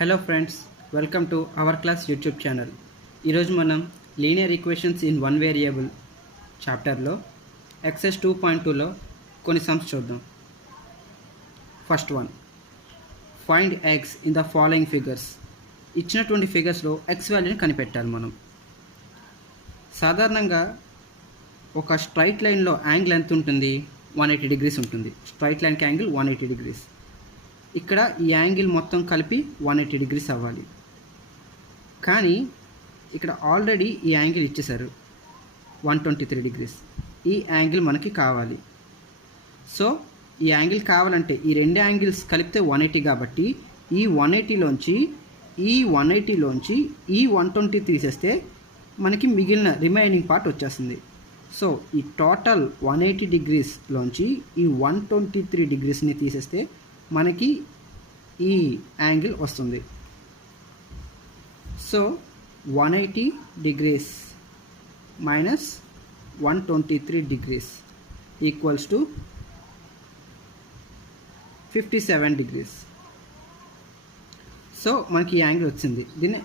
Hello friends, welcome to our class YouTube channel. ఈరోజు మనం linear equations in one variable చాప్టర్లో excise 2.2లో కొన్ని sums చూద్దాం. First one, find X in the following figures. ఇచ్చినటువంటి ఫిగర్స్లో X వాల్యూని కనిపెట్టాలి మనం. సాధారణంగా ఒక స్ట్రైట్ లైన్లో యాంగిల్ ఎంత ఉంటుంది? 180 డిగ్రీస్ ఉంటుంది. స్ట్రైట్ లైన్కి యాంగిల్ 180 డిగ్రీస్. ఇక్కడ ఈ యాంగిల్ మొత్తం కలిపి 180 డిగ్రీస్ అవ్వాలి. కానీ ఇక్కడ ఆల్రెడీ ఈ యాంగిల్ ఇచ్చేశారు 123 డిగ్రీస్. ఈ యాంగిల్ మనకి కావాలి. సో ఈ యాంగిల్ కావాలంటే ఈ రెండు యాంగిల్స్ కలిపితే 180 కాబట్టి ఈ 180లోంచి ఈ 120 తీసేస్తే మనకి మిగిలిన రిమైనింగ్ పార్ట్ వచ్చేస్తుంది. సో ఈ టోటల్ 180 డిగ్రీస్లోంచి ఈ 123 డిగ్రీస్ని తీసేస్తే మనకి ఈ యాంగిల్ వస్తుంది. So 180 degrees minus 123 degrees equals to 57 degrees. So మనకి ఈ యాంగిల్ వచ్చింది. దీన్ని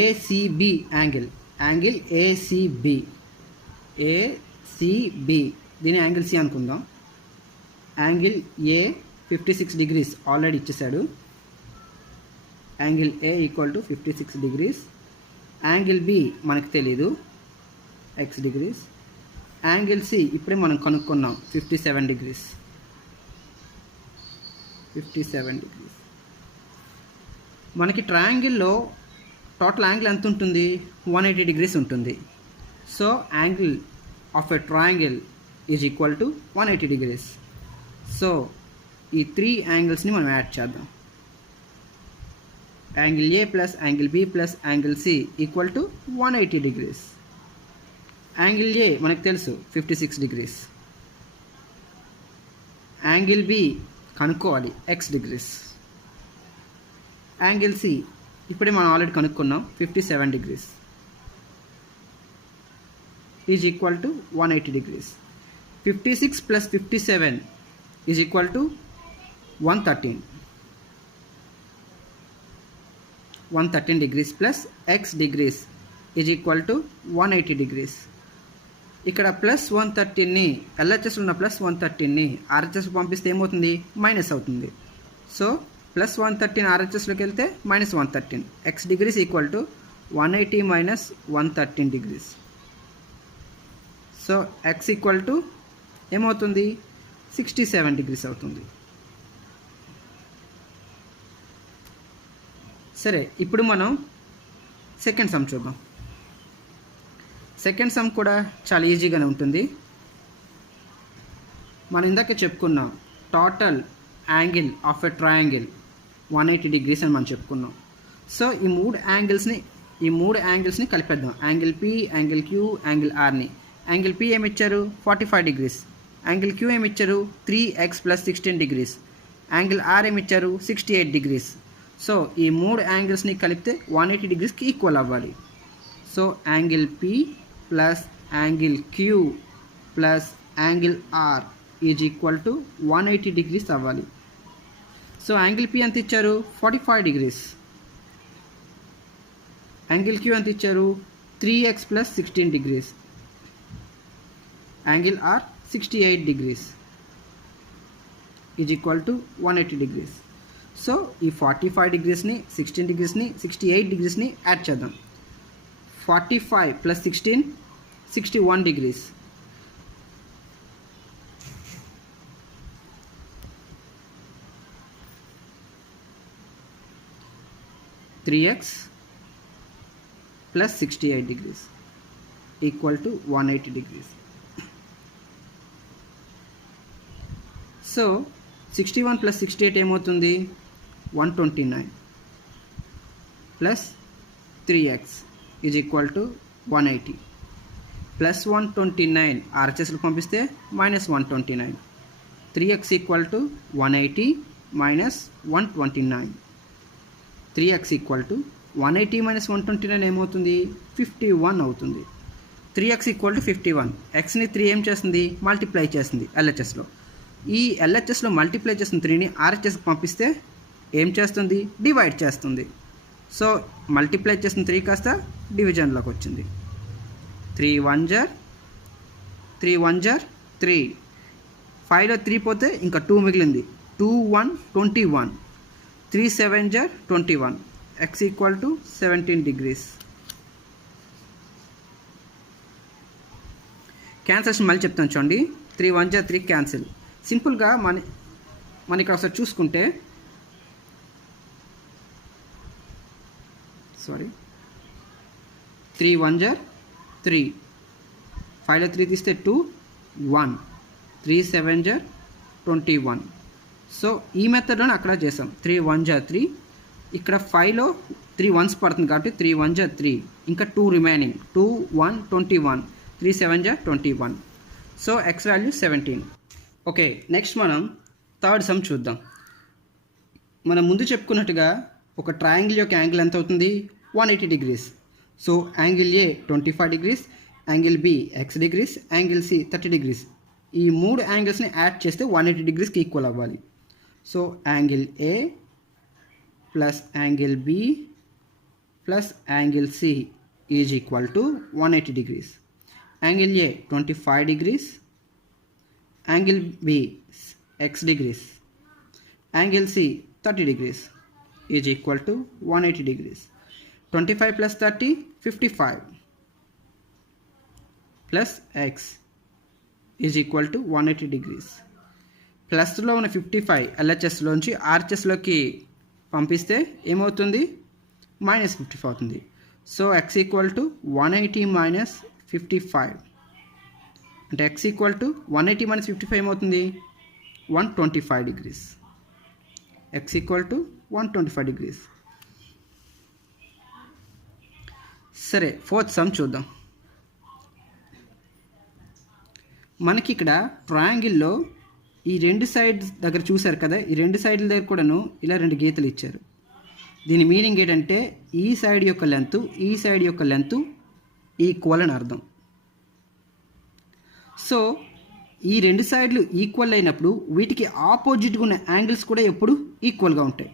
ఏసీబీ యాంగిల్ ఏసీబీ దీని యాంగిల్ సి అనుకుందాం. యాంగిల్ ఏ 56 డిగ్రీస్ ఆల్రెడీ ఇచ్చేసాడు. Angle A equal to 56 degrees. Angle B మనకు తెలీదు, ఎక్స్ డిగ్రీస్. యాంగిల్ సి ఇప్పుడే మనం కనుక్కున్నాం, 57 డిగ్రీస్. మనకి ట్రయాంగిల్లో టోటల్ యాంగిల్ ఎంత ఉంటుంది? 180 డిగ్రీస్ ఉంటుంది. So angle of a triangle is equal to 180 degrees. So ఈ 3 యాంగిల్స్ని మనం యాడ్ చేద్దాం. Angle A plus angle B plus angle C equal to 180 degrees. Angle A మనకు తెలుసు 56 డిగ్రీస్. యాంగిల్ బి కనుక్కోవాలి, ఎక్స్ డిగ్రీస్. యాంగిల్ సి ఇప్పుడే మనం already కనుక్కున్నాం, 57 degrees is equal to 180 degrees. 56 plus 57 is equal to 113 degrees plus x degrees is equal to 180 degrees. ఇక్కడ plus 113ని ఎల్హెచ్ఎస్లో ఉన్న plus 113ని ఆర్హెచ్ఎస్కి పంపిస్తే ఏమవుతుంది? మైనస్ అవుతుంది. సో ప్లస్ 113 ఆర్హెచ్ఎస్లోకి వెళ్తే minus 113. X degrees equal to 180 minus 113 degrees. So x equal to ఏమవుతుంది? 67 degrees అవుతుంది. సరే, ఇప్పుడు మనం సెకండ్ సమ్ చూద్దాం. సెకండ్ సమ్ కూడా చాలా ఈజీగానే ఉంటుంది. మనం ఇందాక చెప్పుకున్నాం total angle of a triangle 180 degrees అని మనం చెప్పుకున్నాం. సో ఈ మూడు యాంగిల్స్ని కలిపేద్దాం. Angle P, angle Q, angle ఆర్ని. యాంగిల్ పి ఏమి ఇచ్చారు? 45 డిగ్రీస్. యాంగిల్ క్యూ ఏమి ఇచ్చారు? 3x plus 16 degrees. Angle are ఏమి ఇచ్చారు? 68 డిగ్రీస్. సో ఈ మూడు యాంగిల్స్ని కలిపితే 180 డిగ్రీస్కి ఈక్వల్ అవ్వాలి. So angle P plus angle Q plus angle R is equal to 180 degrees అవ్వాలి. సో యాంగిల్ పి ఎంత ఇచ్చారు? 45 డిగ్రీస్. యాంగిల్ క్యూ ఎంత ఇచ్చారు? 3x plus 16 degrees. Angle R 68 degrees is equal to 180 degrees. So ఈ 45 డిగ్రీస్ని, 16 డిగ్రీస్ని, 68 డిగ్రీస్ని యాడ్ చేద్దాం. 45 plus 16 61 degrees. (3x plus 68 degrees equal to 180 degrees. So 61 plus 68 ఏమవుతుంది? 129 plus 3x is equal to 180 plus 129 ఆర్హెచ్ఎస్కి పంపిస్తే minus 129. 3x equal to 180 minus 129. 3x equal to 180 minus 129 ఏమవుతుంది? 51 అవుతుంది. 3x equal to 51. ఎక్స్ని 3 ఏం చేస్తుంది? Multiply చేస్తుంది ఎల్హెచ్ఎస్లో. ఈ ఎల్హెచ్ఎస్లో మల్టిప్లై చేసిన 3ని ఆర్హెచ్ఎస్కి పంపిస్తే ఏం చేస్తుంది, డివైడ్ చేస్తుంది. సో మల్టిప్లై చేసిన 3 కాస్త డివిజన్లోకి వచ్చింది. 3 1 జర్ 3, 5లో 3 పోతే ఇంకా 2 మిగిలింది. 2 1 21, 3 7 జర్ 21, x equal to 17 degrees. Cancels మళ్ళీ చెప్తాను చూడండి. 3 1 జర్ 3 క్యాన్సిల్. సింపుల్గా మన ఇక్కడ ఒకసారి చూసుకుంటే 3 1 జర్ 3, 5లో 3 తీస్తే 2 1, 3 7 జర్ 21. సో ఈ మెథడ్లోనే అక్కడ చేసాం. 3 1 జర్ 3, ఇక్కడ 5లో 3 1s పడుతుంది కాబట్టి 3 1 జర్ 3, ఇంకా 2 remaining 2 1 21, 3 7 జర్ 21. So X value 17. Okay, next మనం థర్డ్ సమ్ చూద్దాం. మనం ముందు చెప్పుకున్నట్టుగా ఒక ట్రయాంగిల్ యొక్క యాంగిల్ ఎంత అవుతుంది, 180 degrees. So angle A 25 degrees, angle B x degrees, angle C 30 degrees. ఈ 3 యాంగిల్స్ని యాడ్ చేస్తే 180 degreesకి ఈక్వల్ అవ్వాలి. So angle A plus angle B plus angle C is equal to 180 degrees. Angle A 25 degrees, angle B x degrees, angle C 30 degrees is equal to 180 degrees. 25 plus 30 55 plus x is equal to 180 degrees. ప్లస్లో ఉన్న 55 ఎల్హెచ్ఎస్లోంచి ఆర్హెచ్ఎస్లోకి పంపిస్తే ఏమవుతుంది, -55 అవుతుంది. So x equal to 180 minus 55 అంటే x equal to 180 minus 55 ఏమవుతుంది, 125 degrees. x equal to 125 degrees. సరే, fourth sum చూద్దాం. మనకి ఇక్కడ ట్రయాంగిల్లో ఈ 2 సైడ్స్ దగ్గర చూసారు కదా, ఈ 2 సైడ్ల దగ్గర కూడాను ఇలా 2 గీతలు ఇచ్చారు. దీని మీనింగ్ ఏంటంటే ఈ సైడ్ యొక్క లెంత్ ఈ సైడ్ యొక్క లెంత్ ఈక్వల్ అని అర్థం. సో ఈ 2 సైడ్లు ఈక్వల్ అయినప్పుడు వీటికి ఆపోజిట్గా ఉన్న యాంగిల్స్ కూడా ఎప్పుడు ఈక్వల్గా ఉంటాయి.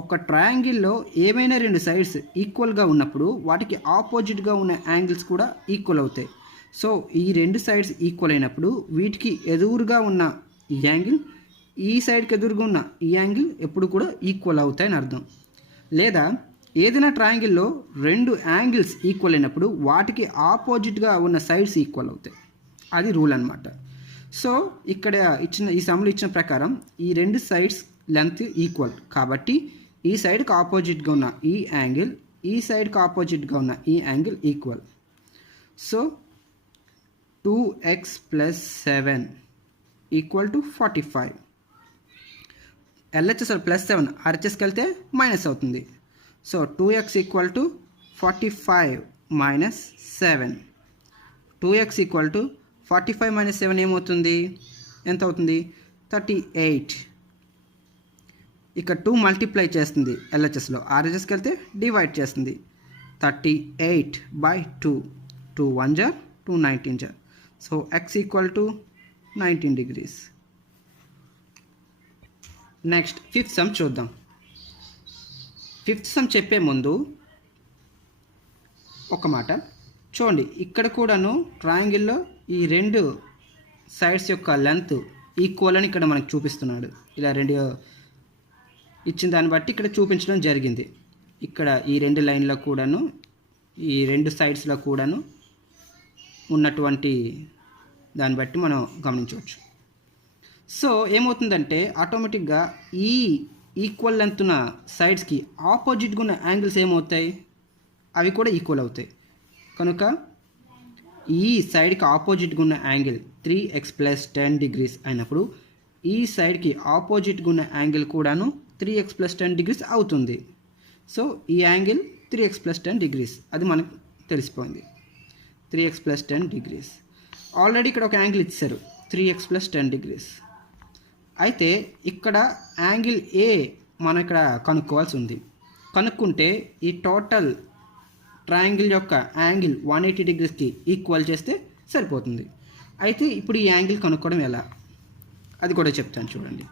ఒక ట్రయాంగిల్లో ఏమైనా 2 సైడ్స్ ఈక్వల్గా ఉన్నప్పుడు వాటికి ఆపోజిట్గా ఉన్న యాంగిల్స్ కూడా ఈక్వల్ అవుతాయి. సో ఈ 2 సైడ్స్ ఈక్వల్ అయినప్పుడు వీటికి ఎదురుగా ఉన్న ఈ యాంగిల్ ఈ సైడ్కి ఎదురుగా ఉన్న ఈ యాంగిల్ ఎప్పుడు కూడా ఈక్వల్ అవుతాయని అర్థం. లేదా ఏదైనా ట్రయాంగిల్లో 2 యాంగిల్స్ ఈక్వల్ అయినప్పుడు వాటికి ఆపోజిట్గా ఉన్న సైడ్స్ ఈక్వల్ అవుతాయి. అది రూల్ అనమాట. సో ఇక్కడ ఈ సమ్లో ఇచ్చిన ప్రకారం ఈ 2 సైడ్స్ లెంత్ ఈక్వల్ కాబట్టి ఈ సైడ్కి ఆపోజిట్గా ఉన్న ఈ యాంగిల్ ఈ సైడ్కి ఆపోజిట్గా ఉన్న ఈ angle equal. So 2x + 7 equal to 45. LHS +7 ఆర్హెచ్ఎస్కి వెళ్తే మైనస్ అవుతుంది. So 2x equal to 45 minus 7. 2x equal to 45 minus 7 ఏమవుతుంది, ఎంత అవుతుంది, 38. ఇక్కడ 2 మల్టిప్లై చేస్తుంది ఎల్హెచ్ఎస్లో, ఆర్హెచ్ఎస్కి వెళ్తే డివైడ్ చేస్తుంది. 38/2, 2 1 జర్ 2 19 జర్. So x equal to 19 degrees. Next fifth sum చూద్దాం. ఫిఫ్త్ సమ్ చెప్పే ముందు ఒక మాట చూడండి, ఇక్కడ కూడాను ట్రయాంగిల్లో ఈ 2 సైడ్స్ యొక్క లెంత్ ఈక్వల్ అని ఇక్కడ మనకు చూపిస్తున్నాడు. ఇలా 2 ఇచ్చిన దాన్ని బట్టి ఇక్కడ చూపించడం జరిగింది. ఇక్కడ ఈ 2 లైన్లో కూడాను ఈ 2 సైడ్స్లో కూడాను ఉన్నటువంటి దాన్ని బట్టి మనం గమనించవచ్చు. సో ఏమవుతుందంటే ఆటోమేటిక్గా ఈ ఈక్వల్ లెంత్ ఉన్న సైడ్స్కి ఆపోజిట్గా ఉన్న యాంగిల్స్ ఏమవుతాయి, అవి కూడా ఈక్వల్ అవుతాయి. కనుక ఈ సైడ్కి ఆపోజిట్గా ఉన్న యాంగిల్ 3x + 10 degrees అయినప్పుడు ఈ సైడ్కి ఆపోజిట్గా ఉన్న యాంగిల్ కూడాను 3x + 10 degrees అవుతుంది. సో ఈ యాంగిల్ 3x + 10 degrees అది మనకు తెలిసిపోయింది. 3x + 10 degrees. ఆల్రెడీ ఇక్కడ ఒక యాంగిల్ ఇచ్చారు 3x + 10 degrees. అయితే ఇక్కడ యాంగిల్ ఏ మనం ఇక్కడ కనుక్కోవాల్సి ఉంది. కనుక్కుంటే ఈ టోటల్ ట్రయాంగిల్ యొక్క యాంగిల్ 180 degreesకి ఈక్వల్ చేస్తే సరిపోతుంది. అయితే ఇప్పుడు ఈ యాంగిల్ కనుక్కోవడం ఎలా, అది కూడా చెప్తాను చూడండి.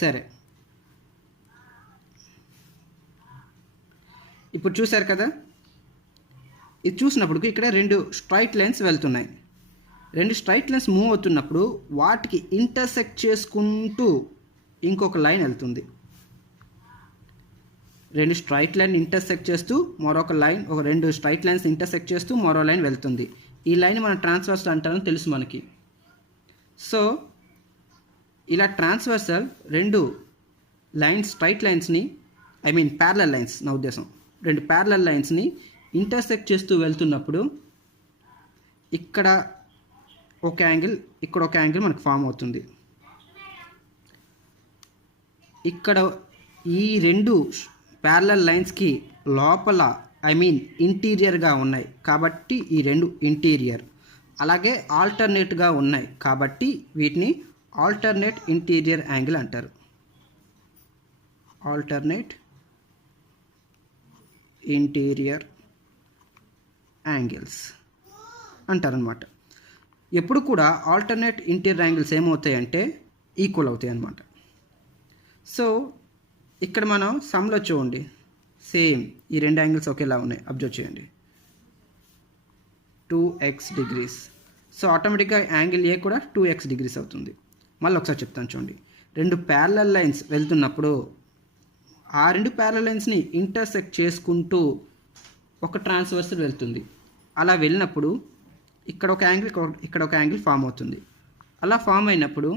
సరే, ఇప్పుడు చూశారు కదా, ఇది చూసినప్పుడు ఇక్కడ 2 స్ట్రైట్ లైన్స్ వెళ్తున్నాయి. 2 స్ట్రైట్ లైన్స్ మూవ్ అవుతున్నప్పుడు వాటికి ఇంటర్సెక్ట్ చేసుకుంటూ ఇంకొక లైన్ వెళ్తుంది. 2 స్ట్రైట్ లైన్ ఇంటర్సెక్ట్ చేస్తూ మరొక లైన్, 2 స్ట్రైట్ లైన్స్ ఇంటర్సెక్ట్ చేస్తూ మరో లైన్ వెళ్తుంది. ఈ లైన్ మనం ట్రాన్స్వర్సల్ అంటారని తెలుసు మనకి. సో ఇలా ట్రాన్స్వర్సల్ 2 లైన్స్, స్ట్రైట్ లైన్స్ని, ప్యారలల్ లైన్స్, నా ఉద్దేశం 2 ప్యారలల్ లైన్స్ని ఇంటర్సెక్ట్ చేస్తూ వెళ్తున్నప్పుడు ఇక్కడ ఒక యాంగిల్, ఇక్కడ ఒక యాంగిల్ మనకు ఫామ్ అవుతుంది. ఇక్కడ ఈ 2 ప్యారలల్ లైన్స్కి లోపల ఇంటీరియర్గా ఉన్నాయి కాబట్టి ఈ 2 ఇంటీరియర్, అలాగే ఆల్టర్నేట్గా ఉన్నాయి కాబట్టి వీటిని ఆల్టర్నేట్ ఇంటీరియర్ యాంగిల్ అంటారు. ఆల్టర్నేట్ ఇంటీరియర్ యాంగిల్స్ అంటారనమాట. ఎప్పుడు కూడా ఆల్టర్నేట్ ఇంటీరియర్ యాంగిల్స్ ఏమవుతాయంటే ఈక్వల్ అవుతాయి అన్నమాట. సో ఇక్కడ మనం సమ్లో చూడండి, సేమ్ ఈ 2 యాంగిల్స్ ఒకేలా ఉన్నాయి. అబ్జర్వ్ చేయండి, 2x డిగ్రీస్. సో ఆటోమేటిక్గా యాంగిల్ ఏ కూడా 2x డిగ్రీస్ అవుతుంది. మళ్ళీ ఒకసారి చెప్తాను చూడండి, 2 ప్యారలల్ లైన్స్ వెళ్తున్నప్పుడు ఆ 2 ప్యారలల్ లైన్స్ని ఇంటర్సెక్ట్ చేసుకుంటూ ఒక ట్రాన్స్వర్సల్ వెళ్తుంది. అలా వెళ్ళినప్పుడు ఇక్కడ ఒక యాంగిల్, ఇక్కడ ఒక యాంగిల్ ఫామ్ అవుతుంది. అలా ఫామ్ అయినప్పుడు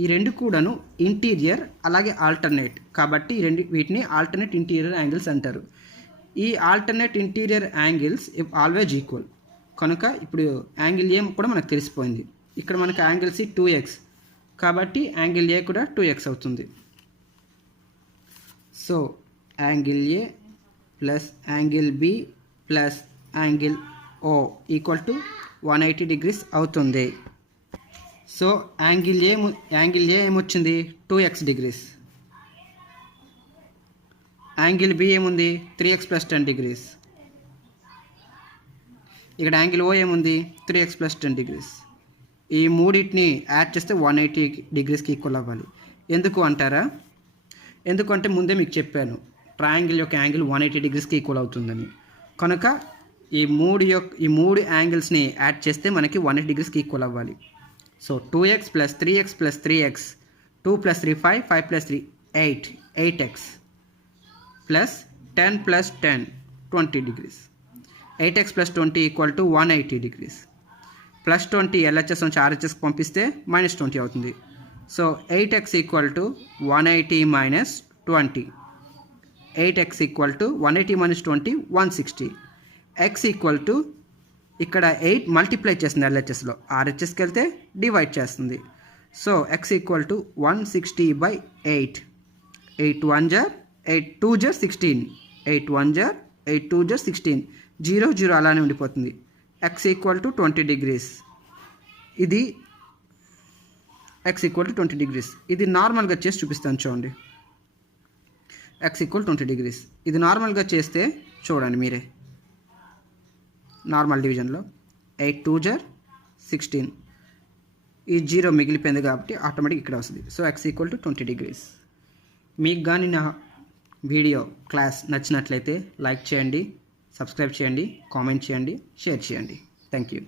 ఈ 2 కూడాను ఇంటీరియర్ అలాగే ఆల్టర్నేట్ కాబట్టి వీటిని ఆల్టర్నేట్ ఇంటీరియర్ యాంగిల్స్ అంటారు. ఈ alternate interior angles always equal కనుక ఇప్పుడు యాంగిల్ ఏ కూడా మనకు తెలిసిపోయింది. ఇక్కడ మనకు యాంగిల్ సి 2x కాబట్టి యాంగిల్ ఏ కూడా 2x అవుతుంది. So angle A plus angle B plus angle O equal to 180 degrees అవుతుంది. సో యాంగిల్ ఏ ఏమొచ్చింది 2x డిగ్రీస్, యాంగిల్ బి ఏముంది 3x ప్లస్ 10 డిగ్రీస్, ఇక్కడ యాంగిల్ ఓ ఏముంది 3x ప్లస్ 10 డిగ్రీస్. ఈ మూడింటిని యాడ్ చేస్తే 180 డిగ్రీస్కి ఈక్వల్ అవ్వాలి. ఎందుకు అంటారా? ఎందుకంటే ముందే మీకు చెప్పాను ట్రయాంగిల్ యొక్క యాంగిల్ 180 డిగ్రీస్కి ఈక్వల్ అవుతుందని. కనుక ఈ మూడు యాంగిల్స్ని యాడ్ చేస్తే మనకి 180 డిగ్రీస్కి ఈక్వల్ అవ్వాలి. So 2x plus 3x plus 3x, 2 plus 3 5, 5 plus 3 8, 8x plus 10 plus 10 20 degrees. 8x plus 20 equal to 180 degrees. Plus 20 LHS నుంచి ఆర్హెచ్ఎస్కి పంపిస్తే మైనస్ 20 అవుతుంది. So 8x equal to 180 minus 20, 8x equal to 180 minus 20 160. x equal to ఇక్కడ 8 multiply చేస్తుంది ఎల్హెచ్ఎస్లో, ఆర్హెచ్ఎస్కి వెళ్తే divide చేస్తుంది. So x equal to 160/8, 8 1 జర్ 8 2 జర్ 16, 8 1 జర్ 8 2 జర్ 16, 0 0 అలానే ఉండిపోతుంది. x equal to 20 degrees. ఇది x ఈక్వల్ టు 20 డిగ్రీస్. ఇది నార్మల్గా చేసి చూపిస్తాను చూడండి. x equal 20 degrees. ఇది నార్మల్గా చేస్తే చూడండి మీరే, నార్మల్ డివిజన్లో 8 2 జర్ 16, ఈ 0 మిగిలిపోయింది కాబట్టి ఆటోమేటిక్ ఇక్కడ వస్తుంది. So x equal to 20 degrees. మీకు కానీ నా వీడియో క్లాస్ నచ్చినట్లయితే లైక్ చేయండి, సబ్స్క్రైబ్ చేయండి, కామెంట్ చేయండి, షేర్ చేయండి. Thank you.